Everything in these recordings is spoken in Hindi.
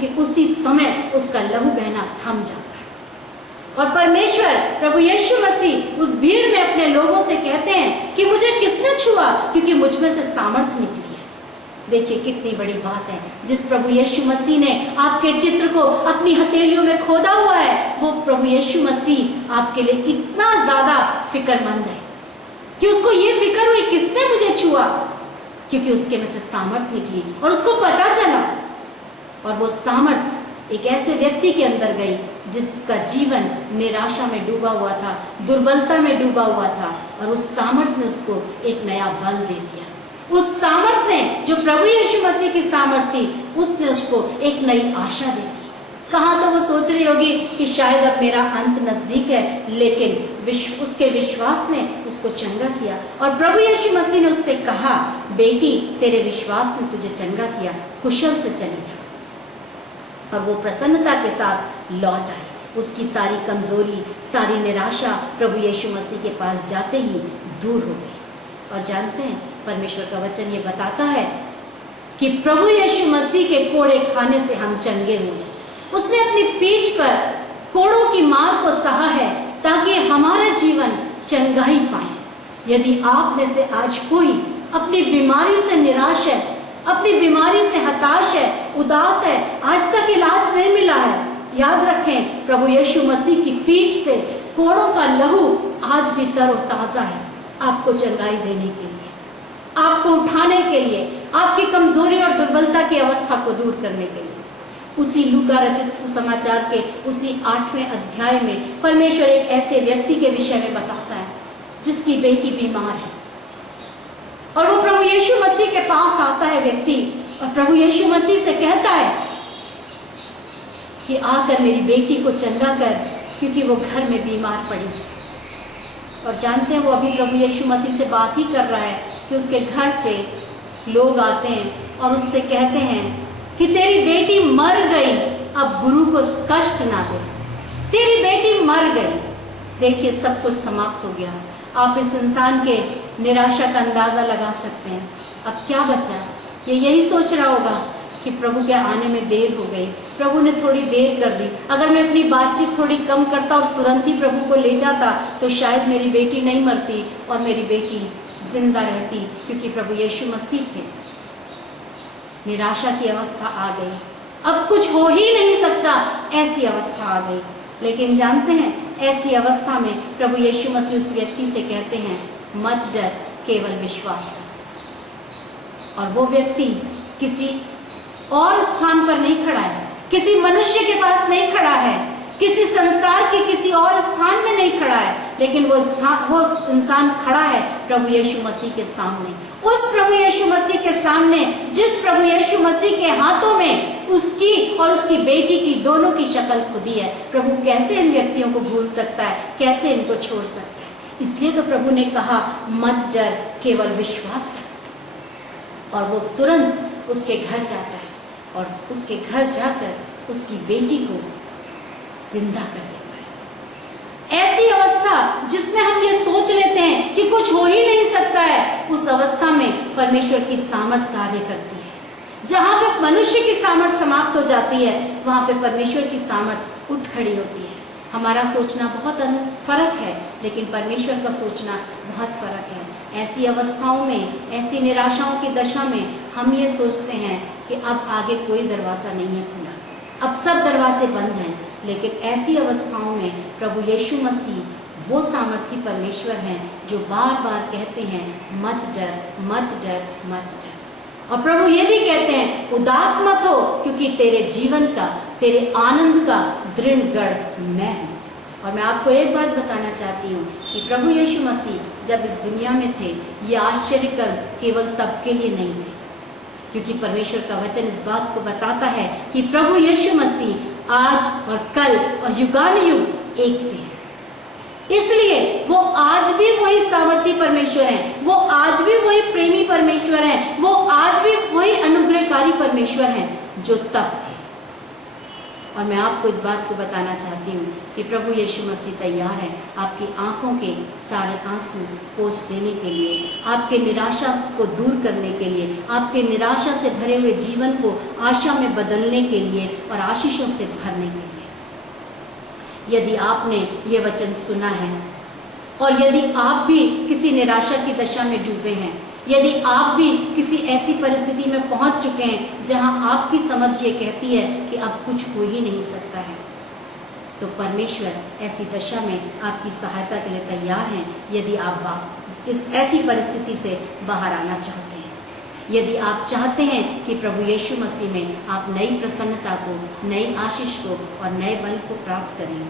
क्योंकि उसी समय उसका लहू बहना थम जाता है। और परमेश्वर प्रभु यीशु मसीह उस भीड़ में अपने लोगों से कहते हैं कि मुझे किसने छुआ, क्योंकि मुझ में से सामर्थ निकली है। देखिए कितनी बड़ी बात है। जिस प्रभु यीशु मसीह ने आपके चित्र को अपनी हथेलियों में खोदा हुआ है, वो प्रभु यीशु मसीह आपके लिए इतना ज्यादा फिक्रमंद है कि उसको ये फिक्र हुई किसने मुझे छुआ, क्योंकि उसके में से सामर्थ निकली और उसको पता चला। और वो सामर्थ एक ऐसे व्यक्ति के अंदर गई जिसका जीवन निराशा में डूबा हुआ था, दुर्बलता में डूबा हुआ था, और उस सामर्थ ने उसको एक नया बल दे दिया। उस सामर्थ ने, जो प्रभु यीशु मसीह की सामर्थ थी, उसने उसको एक नई आशा दे दी। कहाँ तो वो सोच रही होगी कि शायद अब मेरा अंत नजदीक है, लेकिन उसके विश्वास ने उसको चंगा किया। और प्रभु यीशु मसीह ने उससे कहा, बेटी तेरे विश्वास ने तुझे चंगा किया, कुशल से चली जा। और वो प्रसन्नता के साथ लौट आई। उसकी सारी कमजोरी, सारी निराशा प्रभु यीशु मसीह के पास जाते ही दूर हो गई। और जानते हैं, परमेश्वर का वचन ये बताता है कि प्रभु यीशु मसीह के कोड़े खाने से हम चंगे हुए। उसने अपनी पीठ पर कोड़ों की मार को सहा है ताकि हमारा जीवन चंगाई पाए। यदि आप में से आज कोई अपनी बीमारी से निराश है, अपनी बीमारी से हताश है, उदास है, आज तक इलाज नहीं मिला है, याद रखें प्रभु यीशु मसीह की पीठ से कोड़ों का लहू आज भी तरोताजा है आपको चंगाई देने के लिए, आपको उठाने के लिए, आपकी कमजोरी और दुर्बलता की अवस्था को दूर करने के लिए। उसी लूका रचित सुसमाचार के उसी 8वें अध्याय में परमेश्वर एक ऐसे व्यक्ति के विषय में बताता है जिसकी बेटी बीमार है, और वो प्रभु यीशु मसीह के पास आता है व्यक्ति, और प्रभु यीशु मसीह से कहता है कि आकर मेरी बेटी को चंगा कर, क्योंकि वो घर में बीमार पड़ी। और जानते हैं, वो अभी प्रभु यीशु मसीह से बात ही कर रहा है कि उसके घर से लोग आते हैं और उससे कहते हैं कि तेरी बेटी मर गई, अब गुरु को कष्ट ना दे, तेरी बेटी मर गई। देखिए सब कुछ समाप्त हो गया। आप इस इंसान के निराशा का अंदाजा लगा सकते हैं। अब क्या बचा? ये यही सोच रहा होगा कि प्रभु के आने में देर हो गई, प्रभु ने थोड़ी देर कर दी, अगर मैं अपनी बातचीत थोड़ी कम करता और तुरंत ही प्रभु को ले जाता तो शायद मेरी बेटी नहीं मरती और मेरी बेटी जिंदा रहती, क्योंकि प्रभु यीशु मसीह थे। निराशा की अवस्था आ गई, अब कुछ हो ही नहीं सकता, ऐसी अवस्था आ गई। लेकिन जानते हैं, ऐसी अवस्था में प्रभु यीशु मसीह उस व्यक्ति से कहते हैं, मत डर, केवल विश्वास रख। और वो व्यक्ति किसी और स्थान पर नहीं खड़ा है, किसी मनुष्य के पास नहीं खड़ा है, किसी संसार के किसी और स्थान में नहीं खड़ा है, लेकिन वो इंसान खड़ा है प्रभु यीशु मसीह के सामने। उस प्रभु यीशु मसीह के सामने, जिस प्रभु यीशु मसीह के हाथों में उसकी और उसकी बेटी की दोनों की शक्ल खुदी है। प्रभु कैसे इन व्यक्तियों को भूल सकता है, कैसे इनको छोड़ सकता है? इसलिए तो प्रभु ने कहा, मत डर, केवल विश्वास रख। और वो तुरंत उसके घर जाता है और उसके घर जाकर उसकी बेटी को जिंदा कर देता है। ऐसी अवस्था जिसमें हम ये सोच लेते हैं कि कुछ हो ही नहीं सकता है, उस अवस्था में परमेश्वर की सामर्थ कार्य करती है। जहां पे मनुष्य की सामर्थ समाप्त हो जाती है, वहां पे परमेश्वर की सामर्थ उठ खड़ी होती है। हमारा सोचना बहुत फर्क है, लेकिन परमेश्वर का सोचना बहुत फर्क है। ऐसी अवस्थाओं में, ऐसी निराशाओं की दशा में हम ये सोचते हैं कि अब आगे कोई दरवाजा नहीं है खुला, अब सब दरवाजे बंद हैं। लेकिन ऐसी अवस्थाओं में प्रभु यीशु मसीह वो सामर्थी परमेश्वर हैं जो बार बार कहते हैं, मत डर, मत डर, मत डर। और प्रभु ये भी कहते हैं, उदास मत हो, क्योंकि तेरे जीवन का, तेरे आनंद का दृढ़ गढ़ मैं हूँ। और मैं आपको एक बात बताना चाहती हूँ कि प्रभु यीशु मसीह जब इस दुनिया में थे, ये आश्चर्यकर्म केवल तब के लिए नहीं थे, क्योंकि परमेश्वर का वचन इस बात को बताता है कि प्रभु यीशु मसीह आज और कल और युगानुयुग एक से है। इसलिए वो आज भी वही सामर्थी परमेश्वर हैं, वो आज भी वही प्रेमी परमेश्वर हैं, वो आज भी वही अनुग्रहकारी परमेश्वर हैं जो तब थे। और मैं आपको इस बात को बताना चाहती हूँ कि प्रभु यीशु मसीह तैयार है आपकी आंखों के सारे आंसू पोंछ देने के लिए, आपके निराशा को दूर करने के लिए, आपके निराशा से भरे हुए जीवन को आशा में बदलने के लिए और आशीषों से भरने के लिए। यदि आपने ये वचन सुना है और यदि आप भी किसी निराशा की दशा में डूबे हैं, यदि आप भी किसी ऐसी परिस्थिति में पहुंच चुके हैं जहां आपकी समझ ये कहती है कि अब कुछ हो ही नहीं सकता है, तो परमेश्वर ऐसी दशा में आपकी सहायता के लिए तैयार हैं। यदि आप इस ऐसी परिस्थिति से बाहर आना चाहते हैं, यदि आप चाहते हैं कि प्रभु यीशु मसीह में आप नई प्रसन्नता को, नई आशीष को और नए बल को प्राप्त करें,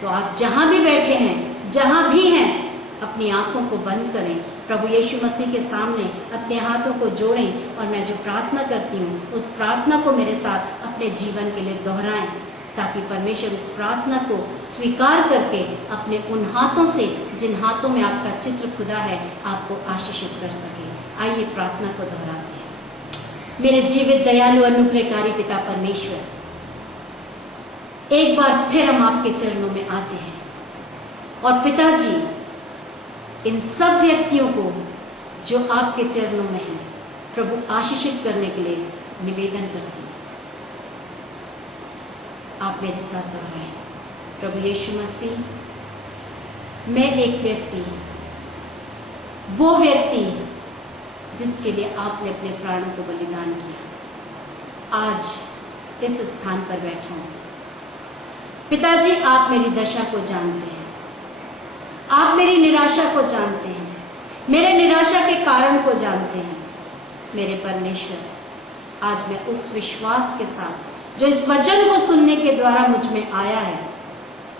तो आप जहां भी बैठे हैं, जहां भी हैं, अपनी आंखों को बंद करें, प्रभु यीशु मसीह के सामने अपने हाथों को जोड़ें और मैं जो प्रार्थना करती हूँ उस प्रार्थना को मेरे साथ अपने जीवन के लिए दोहराएं, ताकि परमेश्वर उस प्रार्थना को स्वीकार करके अपने उन हाथों से, जिन हाथों में आपका चित्र खुदा है, आपको आशीषित कर सके। आइए प्रार्थना को दोहराते हैं। मेरे जीवित दयालु अनुग्रहकारी पिता परमेश्वर, एक बार फिर हम आपके चरणों में आते हैं और पिताजी, इन सब व्यक्तियों को जो आपके चरणों में हैं, प्रभु आशीषित करने के लिए निवेदन करती हूँ। आप मेरे साथ दोहराएं। प्रभु यीशु मसीह, मैं एक व्यक्ति, वो व्यक्ति जिसके लिए आपने अपने प्राणों को बलिदान किया, आज इस स्थान पर बैठा हूँ। पिताजी, आप मेरी दशा को जानते हैं, आप मेरी निराशा को जानते हैं, मेरे निराशा के कारण को जानते हैं। मेरे परमेश्वर, आज मैं उस विश्वास के साथ जो इस वचन को सुनने के द्वारा मुझ में आया है,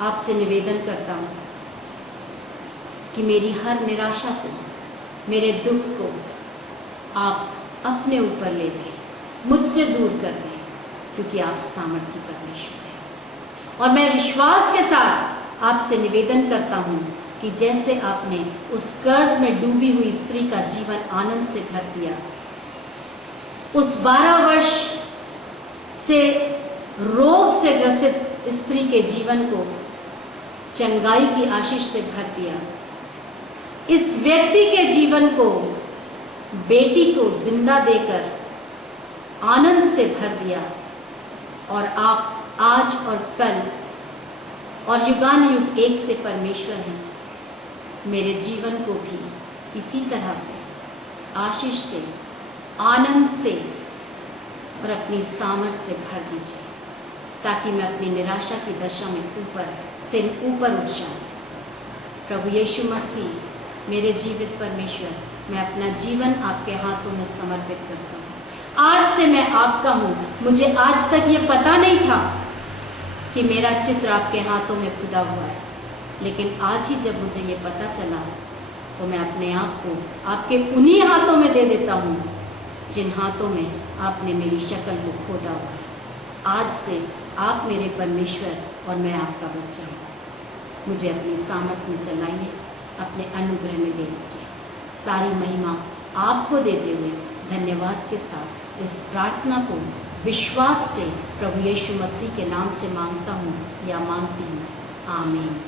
आपसे निवेदन करता हूँ कि मेरी हर निराशा को, मेरे दुख को आप अपने ऊपर ले लें, मुझसे दूर कर दें, क्योंकि आप सामर्थी परमेश्वर हैं। और मैं विश्वास के साथ आपसे निवेदन करता हूँ कि जैसे आपने उस कर्ज में डूबी हुई स्त्री का जीवन आनंद से भर दिया, उस 12 वर्ष से रोग से ग्रसित स्त्री के जीवन को चंगाई की आशीष से भर दिया, इस व्यक्ति के जीवन को, बेटी को जिंदा देकर आनंद से भर दिया, और आप आज और कल और युगानुयुग एक से परमेश्वर हैं। मेरे जीवन को भी इसी तरह से आशीष से, आनंद से और अपनी सामर्थ्य से भर दीजिए, ताकि मैं अपनी निराशा की दशा में ऊपर से ऊपर उठ जाऊं। प्रभु यीशु मसीह, मेरे जीवित परमेश्वर, मैं अपना जीवन आपके हाथों में समर्पित करता हूँ। आज से मैं आपका हूँ। मुझे आज तक ये पता नहीं था कि मेरा चित्र आपके हाथों में खुदा हुआ है, लेकिन आज ही जब मुझे ये पता चला, तो मैं अपने आप को आपके उन्हीं हाथों में दे देता हूँ जिन हाथों में आपने मेरी शक्ल को खोदा हुआ है। आज से आप मेरे परमेश्वर और मैं आपका बच्चा हूँ। मुझे अपनी सामर्थ में चलाइए, अपने अनुग्रह में ले लीजिए। सारी महिमा आपको देते हुए धन्यवाद के साथ इस प्रार्थना को विश्वास से प्रभु यीशु मसीह के नाम से मांगता हूँ या मांगती हूँ। आमीन।